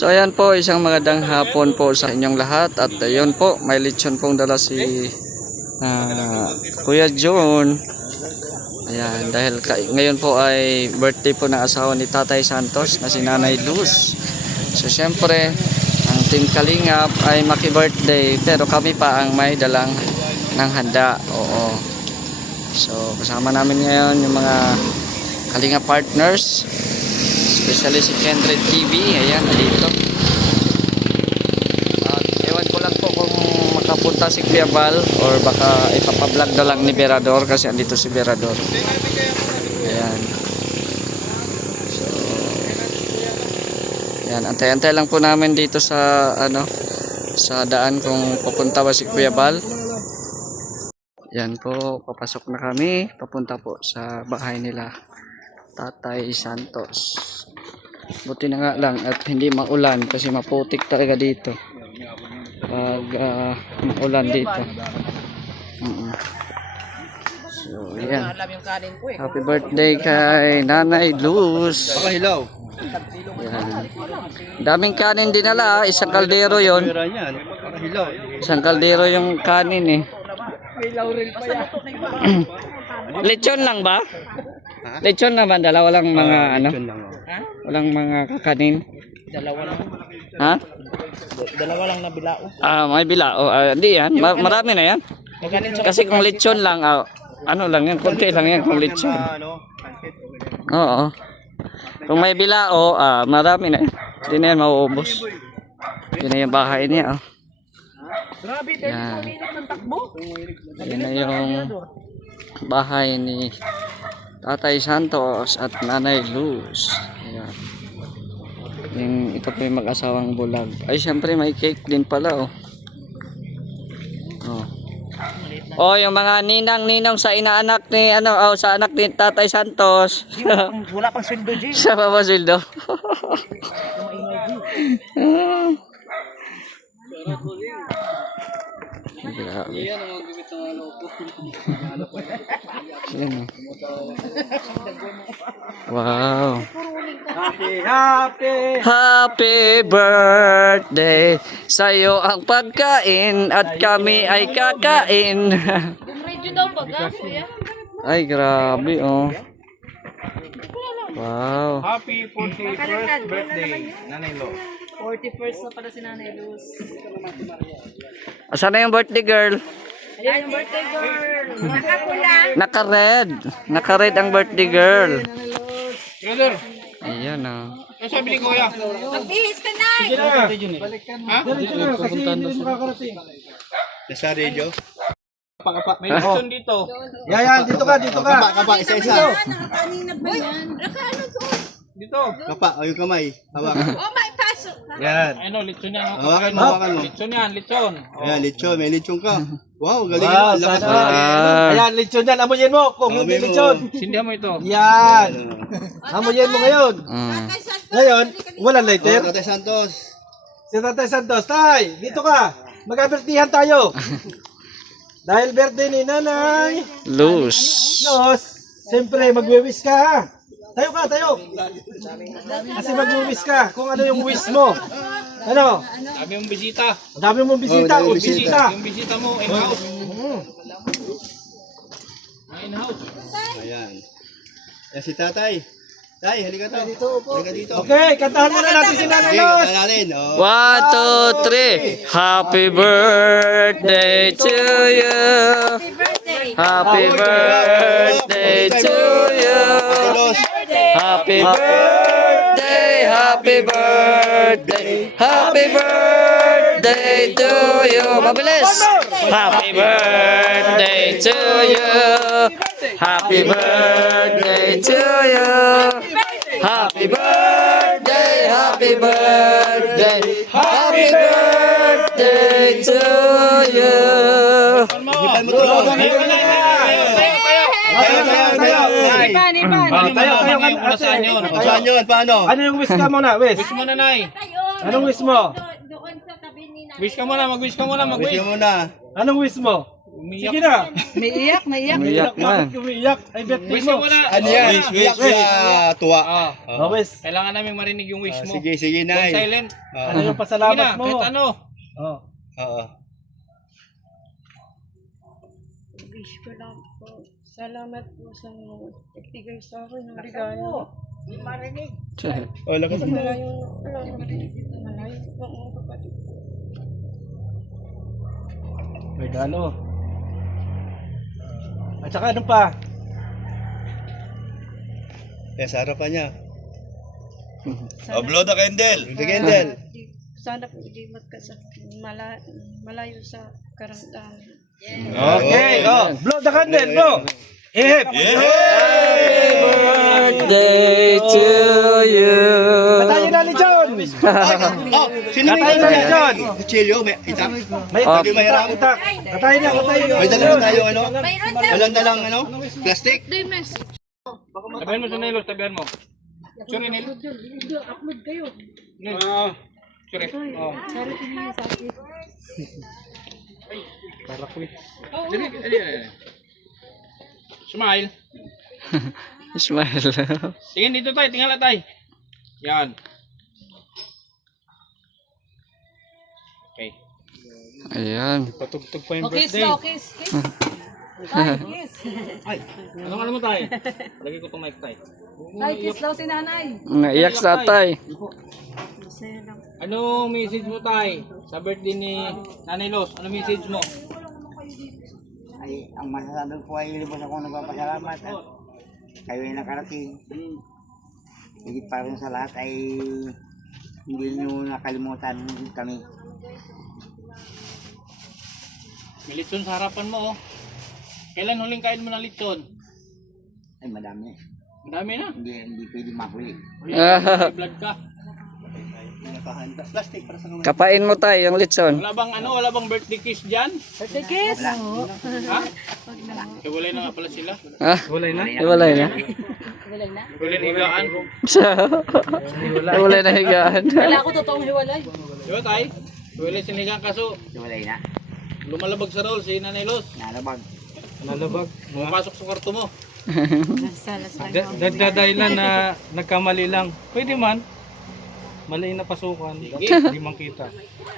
So ayan po, isang magandang hapon po sa inyong lahat. At ayun po, may lechon pong dala si Kuya John. Ayan, dahil ngayon po ay birthday po ng asawa ni Tatay Santos na si Nanay Luz. So syempre, ang Team Kalingap ay maki-birthday, pero kami pa ang may dalang ng handa. Oo. So kasama namin ngayon yung mga Kalingap partners, especially si Kendred TV. Ayan, dito. At ewan ko lang po kung makapunta si Kuya Val or baka ipapablog na lang ni Berador kasi andito si Berador. Ayan. So ayan, antay-antay lang po namin dito sa sa daan kung pupunta ba si Kuya Val. Yan po, papasok na kami, papunta po sa bahay nila Tatay Santos. Buti na nga lang at hindi maulan kasi maputik talaga dito pag maulan dito. So yan, happy birthday kay Nanay Luz. Pakahilaw. Yan. Daming kanin dinala, isang kaldero yon. Isang kaldero yung kanin eh. Lechon lang ba? Lechon naman, dalawa lang mga walang mga kakanin. Dalawa lang. Ha? Dalawa lang na bilao. May bilao. Hindi yan, marami na yan. Kasi kung lechon lang, ano lang yan, konti lang yan kung lechon. Oo. Kung may bilao, marami na yan. Hindi na yan mauubos. Yun na yung bahay niya. Grabe, Yan. ng takbo. Yan na yung bahay ni Tatay Santos at Nanay Luz. Ayan. Ito po yung mag-asawang bulag. Ay, syempre may cake din pala, oh. Oh, yung mga ninang-ninong sa inaanak ni sa anak ni Tatay Santos. Wala pang sweldo, G. Sa papasildo. Grabe. Yan, wow. Happy birthday sa'yo ang pagkain at kami ay kakain. Medyo daw baga, kuya. Ay, grabe, oh. Wow. Happy 41st birthday, Nanay Lo. 41st na pala si Nanay Luz. Asan na yung birthday girl? Ayan yung birthday girl. Nakapula. Naka-red. Naka-red ang birthday girl. Brother, Ayan, oh. ano sabi ni Kuya? Magbihis ka na. Ha? Nasa radio? Kapa. May lechon dito. Yan, dito ka. Kapa, isa-isa. Nakakanin na ba yan? Nakaano to? Dito. Kapa, o yung kamay. Hawak. Oh, may pasok. Yan. Ano, lechon yan. Hawakan mo, hawakan mo. Lechon yan, lechon. Ayan, lechon. May lechon ka. Wow, galing Wow, mo. Lakas mo. Ah. Ayan, lechon yan. Amoyin mo. Kung hindi Amoy mo. lechon. Sindihan mo ito. Yan. Amoyin mo ngayon. Mm. Ngayon, walang lighter. Tatay Santos. Si Tatay Santos. Tay, dito ka. Mag-abertihan tayo. Dahil birthday ni Nanay Luz. Nos, siyempre magwi-wish ka ha. Tayo ka, tayo. Kasi magwi-wish ka kung ano yung wish mo. Ano? Dami mong bisita. Ang dami mong bisita. Oh, O bisita. Yung bisita mo, in-house. In-house. Ayan. Yan si Tatay. Tay, halika to. Halika dito. Okay, kantahan muna natin si Nanay Okay, Nos. kanta natin. Oh. 1, 2, 3. Happy birthday to you. Happy birthday to you. Happy birthday, happy birthday, happy birthday to you. Mabilis. Happy birthday to you. Happy birthday to you. Happy birthday, happy birthday, happy birthday to you. Hipan mo to. Saan yun? Saan yun? Paano? Ano yung wish ka muna, wish? Wish mo na, Nay. Anong wish mo? Doon sa tabi ni Nanay. Wish ka muna, mag-wish ka muna, mag-wish. Wish mo muna. Anong wish mo? Sige na. Umiyak. Umiyak na. Bakit umiiyak? Ay, birthday mo. Ano yan? Wish tuwa. Oh, wes. Kailangan namin marinig yung wish mo. Sige, sige, Kung Nay. silent. Ano yung Sige pasalamat na, mo? kahit ano. Oh. Oo. Wish ko lang po. Salamat po sa nagbigay sa akin ng regalo. Oh, lakas mo. Malayo po ang mga kapatid ko. Regalo. At saka ano pa? Kaya sa harapan niya. Sana, Blow the candle. The candle. sana po hindi malayo sa karamdaman. Okay. Oh, blow the candle, blow. Hip. Birthday to you. Katayin na ni John. Oh, sino may Katayin na ni John. Kuchilyo, may itak. May Oh. Hindi mahirap. itak. Katayin na. May dala na tayo, ano? Walang dalang, ano? Plastic? Tabihan mo sa Nelos, tabihan mo. Sorry, Nel. Nel. Sorry. Oh. Dali. Smile. Smile. Tingin dito tayo, tingala tayo. Yan. Okay. Ayan. Patugtog pa yung Okay, birthday. kiss. Ay, kiss. Ano mo tayo? Lagi ko itong mic tayo. Ay, kiss daw si nanay. Naiyak sa atay. Masaya lang. Ano message mo tayo sa birthday ni Nanay Los? Ano message mo? Ay, ang masasabi ko ay lubos akong nagpapasalamat at kayo ay nakarating. Higit pa rin sa lahat ay hindi nyo nakalimutan kami. May lechon sa harapan mo, oh. Kailan huling kain mo ng lechon? Ay, madami. Ang dami na. Hindi pwede mahuli. May vlog ka. Nakahanda. Plastic para sa kamay. Kapain mo tayo yung litson. Wala bang birthday kiss dyan? Birthday kiss. Ha? Iwalay na nga pala sila. Ah, Walay na. iwalay na. Iwalay na higaan. Iwalay na higaan. Wala ko totoong hiwalay. Diba tayo? Iwalay sila higaan kaso Walay na. lumalabag sa roll si Nanay Los. Nalabag. Nalabag. Pumapasok sa kwarto mo. Nagdadahilan na nagkamali lang. Pwede man. Mali na pasukan. Sige. Hindi man kita.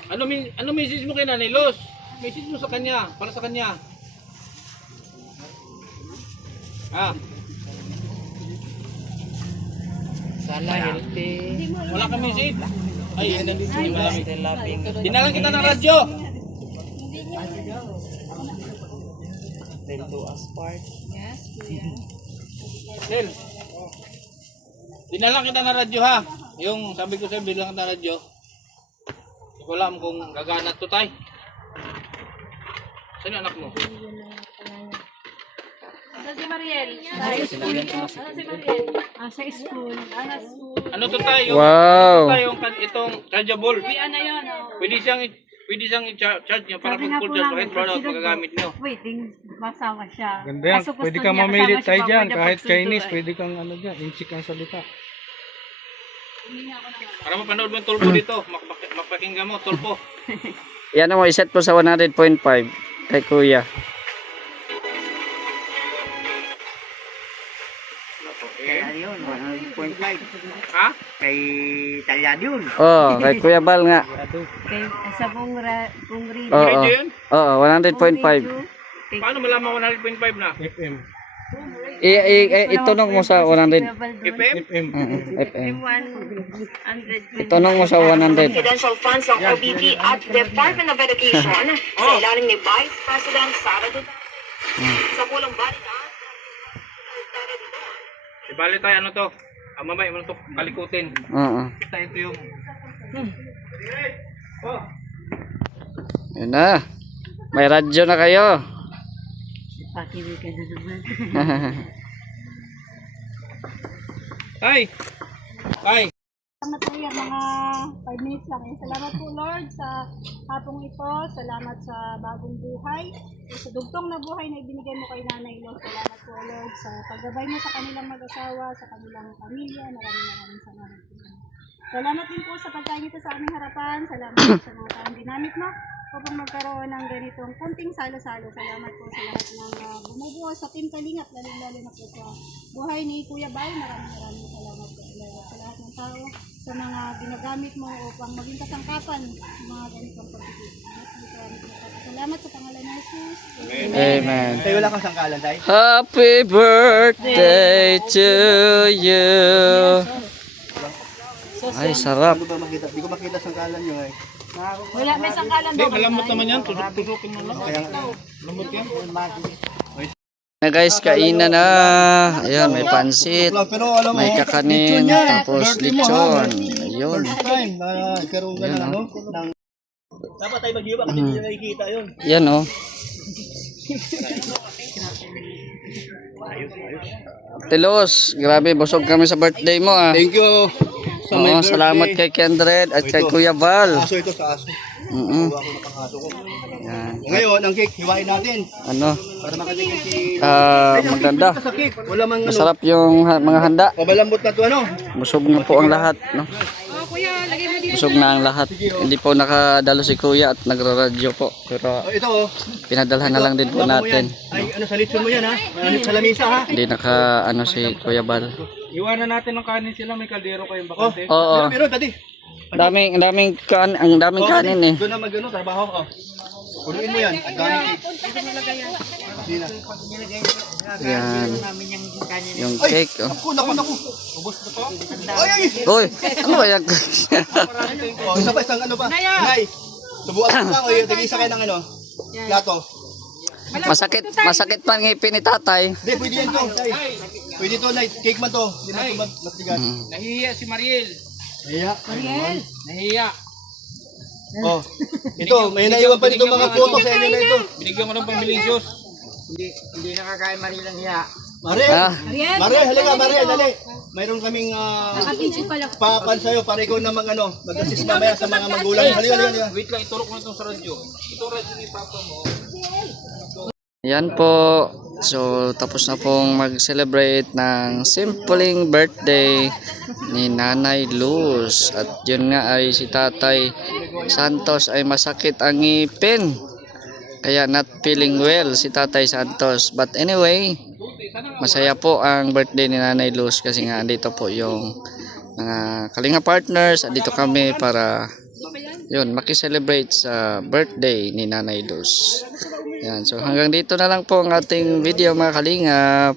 Ano message mo kay Nanay Los? Message mo sa kanya, para sa kanya. Ah. Sana healthy. Wala ka message? Ay, hindi malamig. Dinalan kita ng radyo. Then do us part. Del. Dinalan kita ng radyo ha. Yung sabi ko sa'yo, bilang kita ng radyo. Hindi ko alam kung gagana to tay. Saan yung anak mo? Ano si Mariel? Ano si Mariel? Sa school. Ano to tay? Yung, Wow. Ito yung itong chargeable. Ano yun? Pwede siyang i-charge nyo para pag full charge. Kahit brownout magagamit nyo. Waiting, masama siya. Ganda yan. Kaso gusto Pwede kang niya, mamilit kasama tayo siya dyan. pag Kahit pagsundo Chinese, ay. pwede kang ano dyan. Inchik ang salita. Para mapanood mo yung tulpo dito. Mapakinggan mo, tulpo. Yan mo, iset po sa 100.5 kay kuya. Kaya ano yun, 100.5. Ha? Kay Talyad yun. Oh, kay Kuya Bal nga. Kay, sa pong radio. Oo. Radio yun? Oo, 100.5. Paano malaman 100.5 na? FM. Itunong mo sa 100. FM? FM. FM. 100. Itunong mo sa 100. Presidential funds ng OBP at Department of Education sa ilalim ni Vice President Sara Duterte. Sa kulang balitaan, Ibali tayo ano to? Mamay, ano to? Kalikutin. Oo. Kita ito yung... Oh. Yun na. May radyo na kayo. Pakinig ka na naman. Tay! Tay! Salamat po yan, mga 5 minutes lang. Salamat po Lord sa hapong ito. Salamat sa bagong buhay. Sa dugtong na buhay na ibinigay mo kay Nanay Lord. Salamat po Lord sa paggabay mo sa kanilang mag-asawa, sa kanilang pamilya. Maraming salamat po. Salamat din po sa pagkain nito sa aming harapan. Salamat po sa mga taong ginamit mo upang magkaroon ng ganitong kunting salo-salo. Salamat po sa lahat ng bumubuo sa Team Kalingap, lalo na po sa buhay ni Kuya Bal. Maraming salamat po sa lahat ng tao, sa mga ginagamit mo upang maging kasangkapan sa mga ganitong pagtitipid. Salamat sa pangalan ng Jesus. Amen. Tay, wala kang sangkalan, tay? Happy birthday to you. Ay, sarap. Ano ba makita? Di ko makita sangkalan nyo eh. Wala, may sangkalan Hindi, malambot naman yan. Tusok-tusokin mo lang. Kaya Lambot yan. Na guys, kainan na. Ayan, may pansit, pero alam mo, may kakanin, tapos lechon. Ayun. first time na nagkaroon ka ng ano? Dapat tayo mag-iwa kasi hindi na nakikita yun. Yan oh. Telos, grabe, busog kami sa birthday mo ah. Thank you sa my Oo, birthday. salamat kay Kendred at kay Kuya Val. Aso ito sa aso. Mm-mm. Ako na pang-aso ko. Yan. Ngayon, ang cake, hiwain natin. Ano? Para makatikin si... Maganda. Sa cake, wala mang ano. Masarap yung mga handa. O malambot na to ano? Busog na po ang lahat, no? Busog na ang lahat. Hindi po nakadalo si Kuya at nagraradyo po. Pero O ito oh. pinadalhan na lang din po Hawakan mo yan. natin. Ay, ano sa lechon mo yan ha? Sa lamisa ha? Hindi naka ano si Kuya Val. Iwanan natin ng kanin sila. May kaldero kayong Oh, bakante. Oo. meron, tadi. Ang daming kanin eh. Doon na mag-ano, trabaho ka. Punuin mo yan. Ang daming cake. Hindi na. Yan. namin yung kanin. Yung cake. Oh. Naku. Ubos na to. Ay! Uy, ano ba yan? Oh, isa pa, isang ano pa. Nay, subukan mo lang. O, tag-isa kayo ng ano. Plato. Masakit pa ang ngipin ni tatay. Hindi, pwede yan to. Tay. Pwede to, Nay. Cake man to. Hindi man to matigas. Nahihiya si Mariel. Iya. Nahihiya. Oh. Ito, may naiwan pa dito mga photo sa inyo na ito. Binigyan ko ng pambiling juice. Hindi nakakain marilang hiya. Mare, Ah. Mare, halika Mare, dali. Mayroon kaming papan sa'yo para ikaw na mag-assist mamaya sa mga magulang. Halika. Wait lang, iturok mo itong sa radyo. Itong radyo ni Papa mo. Yan po. So, tapos na pong mag-celebrate ng simpleng birthday ni Nanay Luz. At yun nga ay si Tatay Santos ay masakit ang ngipin. Kaya not feeling well si Tatay Santos. But anyway, masaya po ang birthday ni Nanay Luz kasi nga andito po yung mga Kalinga partners. Andito kami para yun, makiselebrate sa birthday ni Nanay Luz. Yan, so hanggang dito na lang po ang ating video mga Kalingap.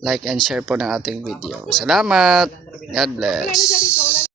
Like and share po ng ating video. Salamat. God bless.